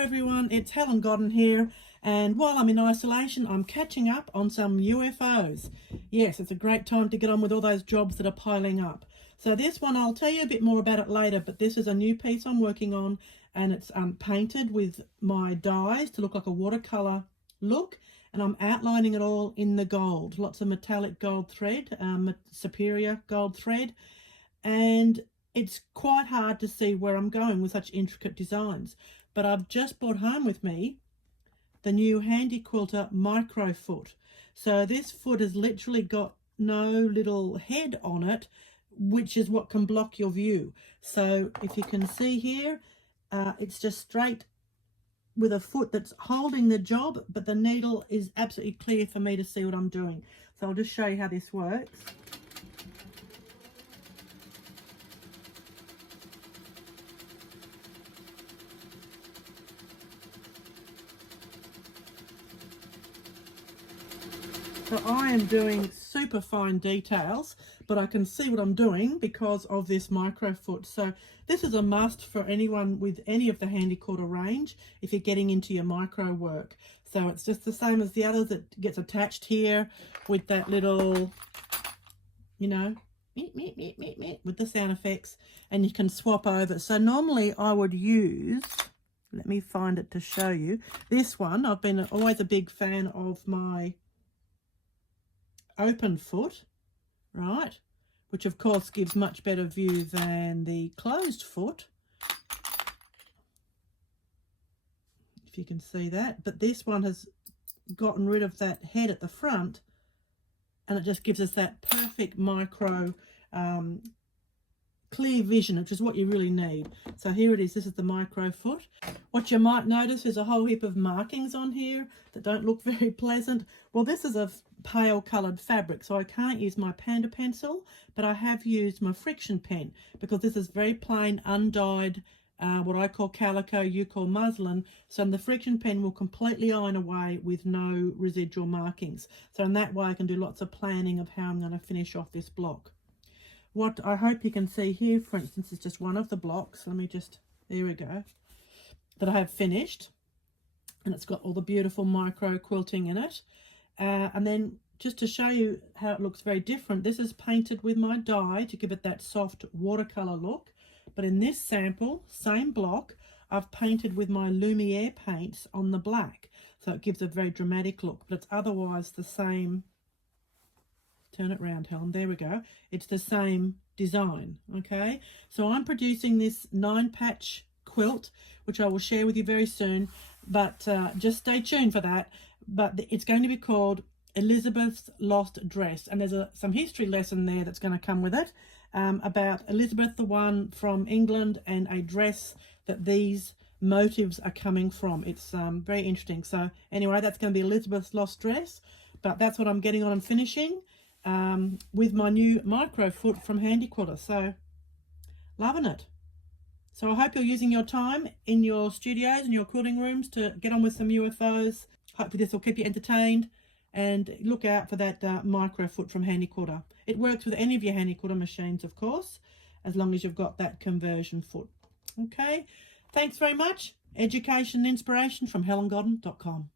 everyone, it's Helen Godden here, and while I'm in isolation I'm catching up on some UFOs. Yes, it's a great time to get on with all those jobs that are piling up. So this one, I'll tell you a bit more about it later, but this is a new piece I'm working on, and it's painted with my dyes to look like a watercolour look, and I'm outlining it all in the gold, lots of metallic gold thread, superior gold thread, and it's quite hard to see where I'm going with such intricate designs. But I've just brought home with me the new Handi Quilter MicroFoot. So this foot has literally got no little head on it, which is what can block your view. So if you can see here, it's just straight with a foot that's holding the job, but the needle is absolutely clear for me to see what I'm doing. So I'll just show you how this works. So I am doing super fine details, but I can see what I'm doing because of this MicroFoot. So this is a must for anyone with any of the Handi Quilter range if you're getting into your micro work. So it's just the same as the others. It gets attached here with that little, you know, with the sound effects, and you can swap over. So normally I would use, let me find it to show you, this one. I've been always a big fan of my open foot, right, which of course gives much better view than the closed foot, if you can see that. But this one has gotten rid of that head at the front, and it just gives us that perfect micro clear vision, which is what you really need. So here it is. This is the MicroFoot. What you might notice is a whole heap of markings on here that don't look very pleasant. Well, this is a pale coloured fabric, so I can't use my panda pencil, but I have used my friction pen because this is very plain undyed, what I call calico, you call muslin. So the friction pen will completely iron away with no residual markings. So in that way I can do lots of planning of how I'm going to finish off this block. What I hope you can see here, for instance, is just one of the blocks. Let me just, there we go, that I have finished. And it's got all the beautiful micro quilting in it. And then just to show you how it looks very different, this is painted with my dye to give it that soft watercolour look. But in this sample, same block, I've painted with my Lumiere paints on the black. So it gives a very dramatic look, but it's otherwise the same. Turn it round, Helen. There we go. It's the same design, okay? So I'm producing this 9-patch quilt, which I will share with you very soon, but just stay tuned for that. But it's going to be called Elizabeth's Lost Dress, and there's some history lesson there that's going to come with it, about Elizabeth I from England and a dress that these motifs are coming from. It's very interesting. So anyway, that's going to be Elizabeth's Lost Dress, but that's what I'm getting on and finishing with my new MicroFoot from Handi Quilter. So loving it. So I hope you're using your time in your studios and your quilting rooms to get on with some UFOs. Hopefully this will keep you entertained, and look out for that MicroFoot from Handi Quilter. It works with any of your Handi Quilter machines, of course, as long as you've got that conversion foot. Okay, thanks very much. Education and inspiration from helengodden.com.